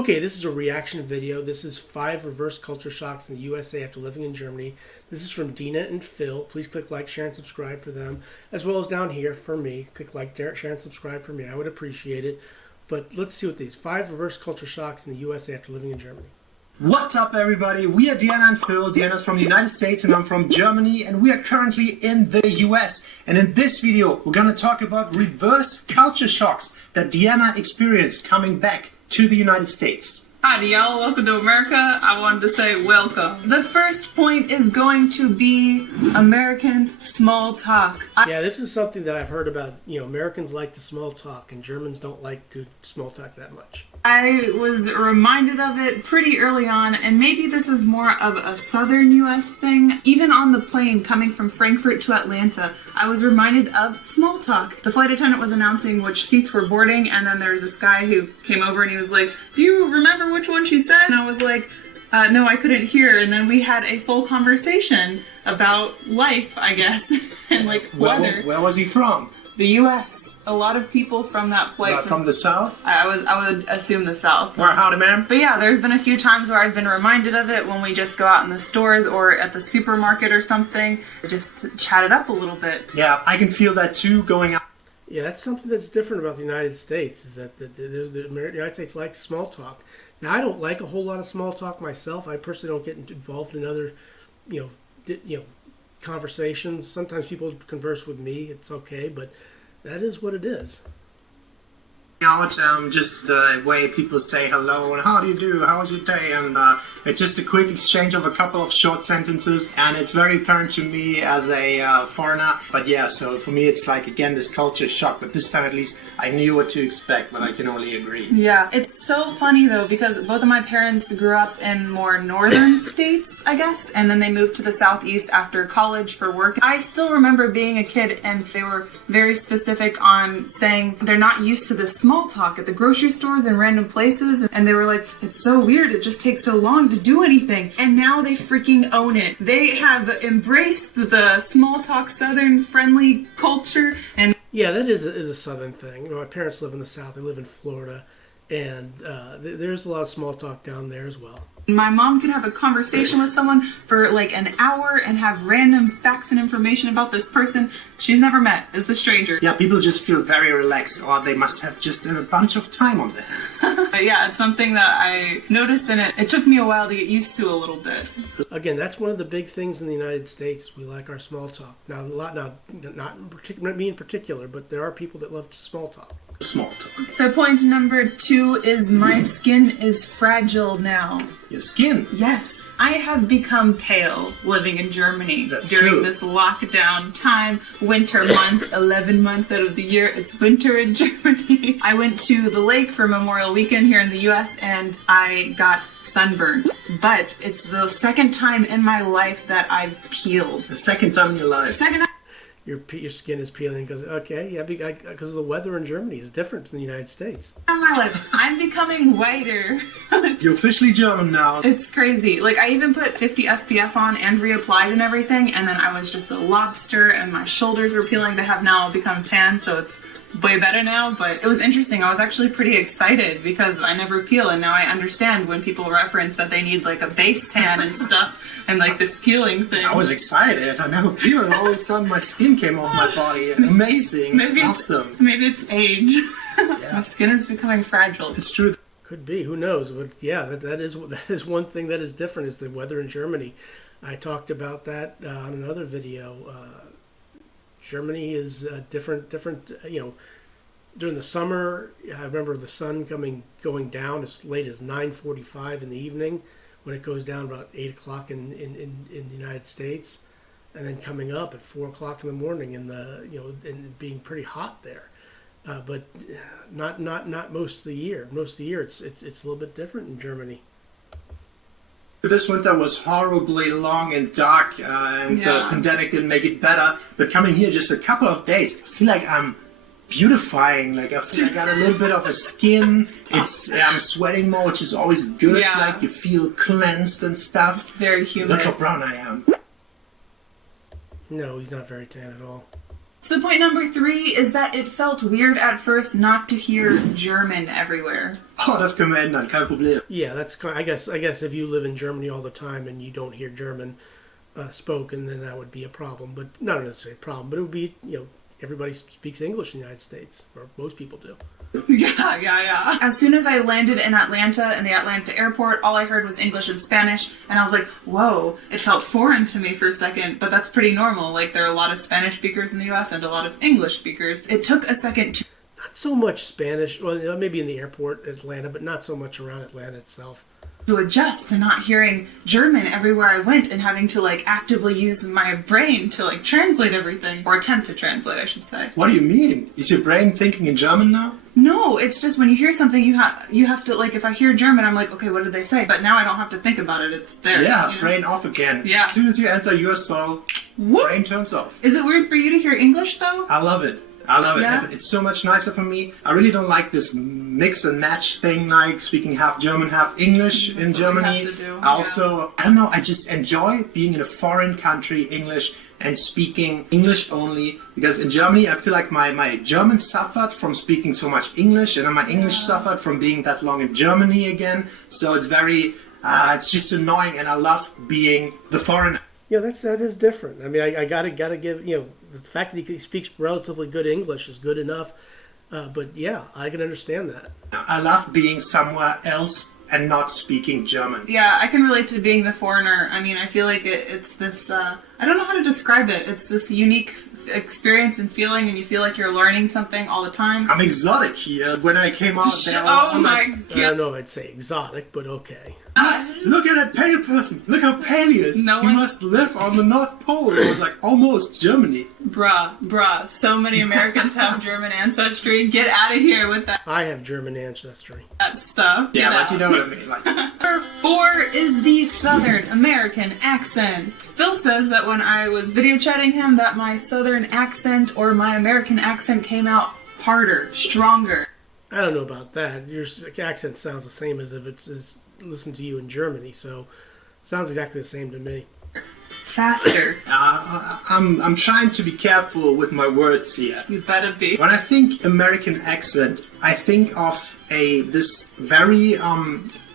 Okay, this is a reaction video. This is 5 reverse culture shocks in the USA after living in Germany. This is from Dina and Phil. Please click like, share, and subscribe for them. As well as down here for me. Click like, share, and subscribe for me. I would appreciate it. But let's see what these 5 reverse culture shocks in the USA after living in Germany. What's up, everybody? We are Diana and Phil. Diana's from the United States and I'm from Germany, and we are currently in the US. And in this video, we're going to talk about reverse culture shocks that Diana experienced coming back to the United States. Howdy y'all, welcome to America. I wanted to say welcome. The first point is going to be American small talk. Yeah, this is something that I've heard about. Americans like to small talk and Germans don't like to small talk that much. I was reminded of it pretty early on, and maybe this is more of a southern US thing. Even on the plane coming from Frankfurt to Atlanta, I was reminded of small talk. The flight attendant was announcing which seats were boarding, and then there was this guy who came over and he was like, "Do you remember which one she said?" And I was like, no, I couldn't hear. And then we had a full conversation about life, I guess, and like weather. Where was he from? The US. A lot of people from that flight. From the South? I would assume the South. Well, howdy, ma'am. But yeah, there's been a few times where I've been reminded of it when we just go out in the stores or at the supermarket or something. Just chat it up a little bit. Yeah, I can feel that too going out. Yeah, that's something that's different about the United States, is that the United States likes small talk. Now, I don't like a whole lot of small talk myself. I personally don't get involved in other, conversations. Sometimes people converse with me. It's okay, but that is what it is. Out, just the way people say hello and how do you do, how was your day, and it's just a quick exchange of a couple of short sentences, and it's very apparent to me as a foreigner. But yeah, so for me it's like, again, this culture shock, but this time at least I knew what to expect, but I can only agree. Yeah, it's so funny though, because both of my parents grew up in more northern states, I guess, and then they moved to the southeast after college for work. I still remember being a kid and they were very specific on saying they're not used to this small talk at the grocery stores and random places, and they were like, it's so weird, it just takes so long to do anything. And now they freaking own it. They have embraced the small talk southern friendly culture. And yeah, that is a southern thing. My parents live in the South. They live in Florida, and there's a lot of small talk down there as well. My mom could have a conversation with someone for like an hour and have random facts and information about this person she's never met. It's a stranger. Yeah, people just feel very relaxed, or they must have just a bunch of time on their hands. Yeah, it's something that I noticed, and it took me a while to get used to a little bit. Again, that's one of the big things in the United States. We like our small talk. Now, not me in particular, but there are people that love to small talk. Small talk. So point number 2 is my skin is fragile now. Your skin? Yes. I have become pale living in Germany. That's during true. This lockdown time, winter months, 11 months out of the year, it's winter in Germany. I went to the lake for Memorial Weekend here in the US and I got sunburned. But it's the second time in my life that I've peeled. The second time in your life. Your skin is peeling because because the weather in Germany is different from the United States. In my life, I'm becoming whiter. You're officially German now. It's crazy. Like, I even put 50 SPF on and reapplied and everything, and then I was just a lobster and my shoulders were peeling. They have now become tan, so it's way better now. But it was interesting. I was actually pretty excited because I never peel, and now I understand when people reference that they need like a base tan and stuff and like this peeling thing. I was excited. I never peeled, and all of a sudden my skin came off my body. Amazing. Awesome. Maybe it's age. Yeah. My skin is becoming fragile. It's true. Could be. Who knows? But yeah, that is one thing that is different, is the weather in Germany. I talked about that on another video. Germany is different. During the summer, I remember the sun going down as late as 9:45 in the evening, when it goes down about 8 o'clock in the United States, and then coming up at 4 o'clock in the morning and being pretty hot there. But not most of the year. Most of the year it's a little bit different in Germany. This winter was horribly long and dark, and the pandemic didn't make it better. But coming here just a couple of days, I feel like I'm beautifying. Like, I feel like I got a little bit of a skin. I'm sweating more, which is always good. Yeah. Like, you feel cleansed and stuff. Very humid. Look how brown I am. No, he's not very tan at all. So point number 3 is that it felt weird at first not to hear German everywhere. Oh, das können wir ändern, kein Problem. Yeah, I guess if you live in Germany all the time and you don't hear German spoken, then that would be a problem. But not necessarily a problem, but it would be, everybody speaks English in the United States, or most people do. Yeah. As soon as I landed in Atlanta, in the Atlanta airport, all I heard was English and Spanish, and I was like, whoa, it felt foreign to me for a second, but that's pretty normal. Like, there are a lot of Spanish speakers in the US and a lot of English speakers. It took a second to... Not so much Spanish, well, maybe in the airport at Atlanta, but not so much around Atlanta itself. To adjust to not hearing German everywhere I went and having to, like, actively use my brain to, like, translate everything, or attempt to translate, I should say. What do you mean? Is your brain thinking in German now? No, it's just when you hear something, you have to, like, if I hear German, I'm like, okay, what did they say? But now I don't have to think about it, it's there. Yeah, you know? brain off again. Yeah. As soon as you enter your soul, Whoop. brain turns off. Is it weird for you to hear English, though? I love it. Yeah? It's so much nicer for me. I really don't like this mix and match thing, like speaking half German, half English in That's what we Germany. have to do, I also, I don't know, I just enjoy being in a foreign country, English, and speaking English only. Because in Germany, I feel like my German suffered from speaking so much English, and then my English suffered from being that long in Germany again. So it's very, it's just annoying, and I love being the foreigner. That is different. I mean, I gotta give, the fact that he speaks relatively good English is good enough. But yeah, I can understand that. I love being somewhere else and not speaking German. Yeah, I can relate to being the foreigner. I mean, I feel like it's this, I don't know how to describe it. It's this unique experience and feeling, and you feel like you're learning something all the time. I'm exotic here. When I came out there, Oh I'm my like, I don't god. know if I'd say exotic, but okay. look at that pale person. Look how pale he is. No he one- must live on the North Pole. It was like almost Germany. Bruh. So many Americans have German ancestry. Get out of here with I have German ancestry. that stuff. Yeah, Get but out. you know what I mean. Like, Number 4 is the Southern American accent. Phil says that when I was video chatting him that my Southern accent or my American accent came out harder, stronger. I don't know about that. Your accent sounds the same as if it's listened to you in Germany, so sounds exactly the same to me. Faster. I'm trying to be careful with my words here. You better be. When I think American accent, I think of this very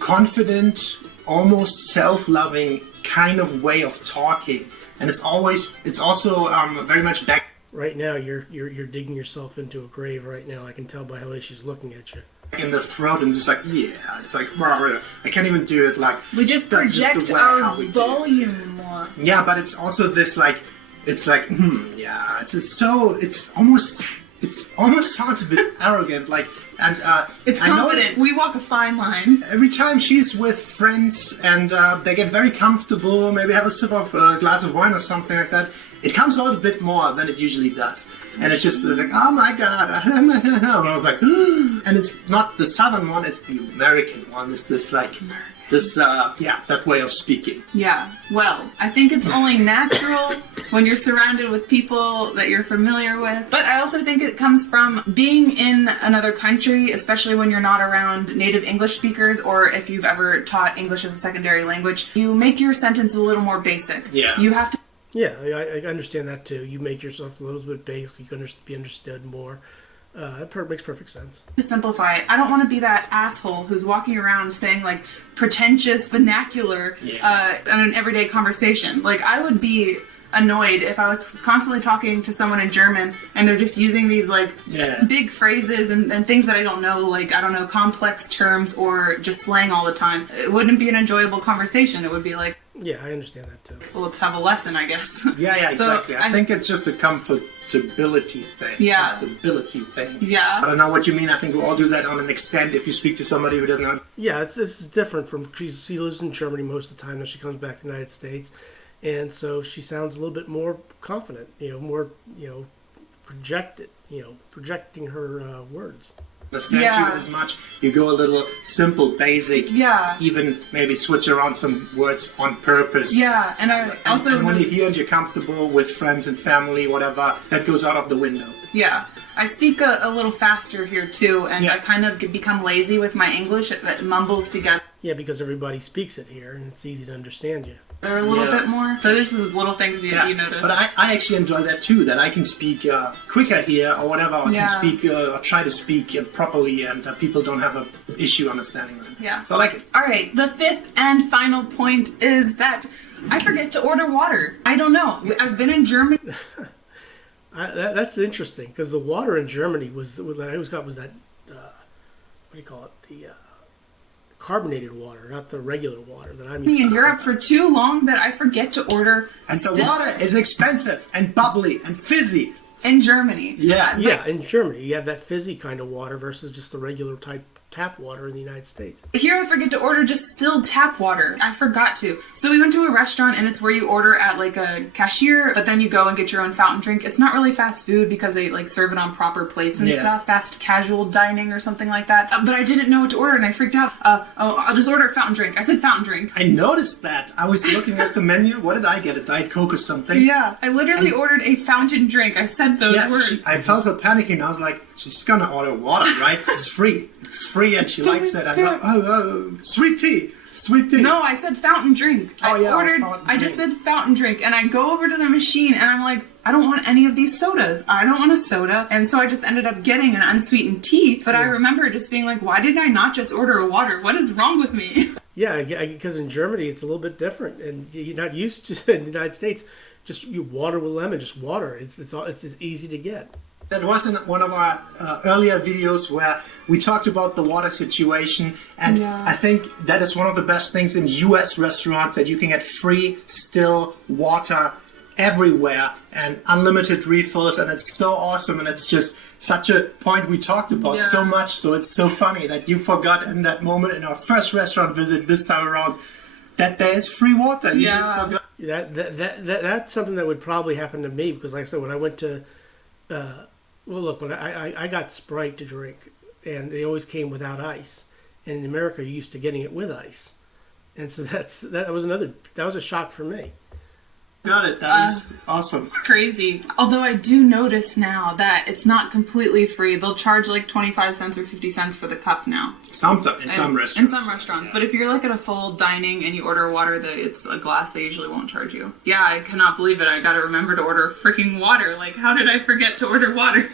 confident, almost self-loving kind of way of talking, and it's also very much back. Right now, you're digging yourself into a grave. Right now, I can tell by the way she's looking at you. In the throat, and it's just like, yeah, it's like, I can't even do it like. We just that's just project the way our how we do it. volume more. Yeah, but it's also this like, it's almost sounds a bit arrogant, like, and It's I confident. noticed We walk a fine line. every time she's with friends and they get very comfortable, maybe have a sip of a glass of wine or something like that, it comes out a bit more than it usually does. And it's just like, oh my god, and I was like, and it's not the southern one, it's the American one. It's this like, that way of speaking. Yeah, well, I think it's only natural when you're surrounded with people that you're familiar with. But I also think it comes from being in another country, especially when you're not around native English speakers, or if you've ever taught English as a secondary language. You make your sentence a little more basic. Yeah. You have to. Yeah, I understand that too. You make yourself a little bit basic. You can be understood more. It makes perfect sense. To simplify it, I don't want to be that asshole who's walking around saying like pretentious vernacular in an everyday conversation. Like, I would be annoyed if I was constantly talking to someone in German and they're just using these like big phrases and things that I don't know, like, I don't know, complex terms or just slang all the time. It wouldn't be an enjoyable conversation. It would be like, Yeah, I understand that too. well, let's have a lesson, I guess. Yeah, So, exactly. I think it's just a comfortability thing. Yeah. Comfortability thing. Yeah. I don't know what you mean. I think we all do that on an extent if you speak to somebody who doesn't know. Yeah, this is different from, she lives in Germany most of the time, and she comes back to the United States, and so she sounds a little bit more confident, more, projected, projecting her words. Understand you as much. You go a little simple, basic. Yeah. Even maybe switch around some words on purpose. Yeah, and I also... And when you're here and you're comfortable with friends and family, whatever, that goes out of the window. Yeah. I speak a little faster here, too, and I kind of become lazy with my English. It mumbles together. Yeah, because everybody speaks it here, and it's easy to understand you. Or a little Yeah. bit more. So there's these little things you notice. But I actually enjoy that too, that I can speak quicker here or whatever, or Yeah. can speak or try to speak properly, and people don't have an issue understanding them. Yeah. So I like it. All right, the fifth and final point is that I forget to order water. I don't know. I've been in Germany. That's interesting, because the water in Germany what I always got was that, what do you call it, the carbonated water, not the regular water that I'm used In to. Europe for too long that I forget to order And the still water is expensive and bubbly and fizzy. in Germany. Yeah. Yeah, in Germany, you have that fizzy kind of water versus just the regular type tap water in the United States. Here I forget to order just still tap water. I forgot to. So we went to a restaurant and it's where you order at like a cashier, but then you go and get your own fountain drink. It's not really fast food because they like serve it on proper plates and Yeah. stuff. Fast casual dining or something like that. But I didn't know what to order and I freaked out. I'll just order a fountain drink. I said fountain drink. I noticed that. I was looking at the menu. What did I get? A Diet Coke or something? Yeah, I literally ordered a fountain drink. I said those Yeah, words. I felt her panicking. I was like, she's gonna order water, right? It's free. It's free, and she likes it. I'm like, oh, sweet tea, sweet tea. No, I said fountain drink. Oh, I yeah, ordered. fountain I just drink. said fountain drink, and I go over to the machine, and I'm like, I don't want any of these sodas. I don't want a soda, and so I just ended up getting an unsweetened tea. But I remember just being like, why did I not just order a water? What is wrong with me? Yeah, because in Germany it's a little bit different, and you're not used to in the United States. Just you water with lemon, just water. It's easy to get. That was in one of our earlier videos where we talked about the water situation, and Yeah. I think that is one of the best things in U.S. restaurants, that you can get free still water everywhere and unlimited refills, and it's so awesome, and it's just such a point we talked about Yeah. so much, so it's so funny that you forgot in that moment in our first restaurant visit this time around that there is free water. You Yeah. just forgot. That's something that would probably happen to me, because like I said, when I went to when I got Sprite to drink, and it always came without ice, and in America you're used to getting it with ice, and so that was a shock for me. Got it. That was awesome. It's crazy. Although I do notice now that it's not completely free. They'll charge like 25 cents or 50 cents for the cup now. Sometimes in some restaurants. In some restaurants. But if you're like at a full dining and you order water, it's a glass, they usually won't charge you. Yeah, I cannot believe it. I gotta remember to order freaking water. Like, how did I forget to order water?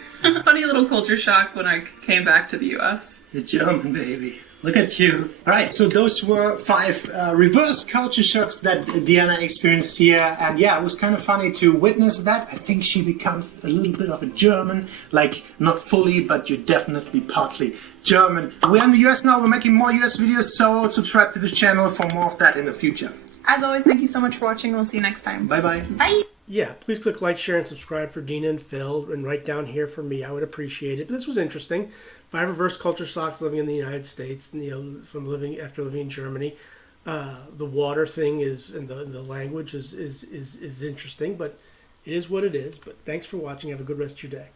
Funny little culture shock when I came back to the US. You're German, baby. Look at you. All right, so those were 5 reverse culture shocks that Deanna experienced here. And yeah, it was kind of funny to witness that. I think she becomes a little bit of a German, like not fully, but you're definitely partly German. We're in the US now. We're making more US videos, so subscribe to the channel for more of that in the future. As always, thank you so much for watching. We'll see you next time. Bye-bye. Bye! Yeah, please click like, share, and subscribe for Dina and Phil, and write down here for me. I would appreciate it. But this was interesting. 5 reverse culture shocks living in the United States, from after living in Germany. The water thing and the language is interesting, but it is what it is. But thanks for watching. Have a good rest of your day.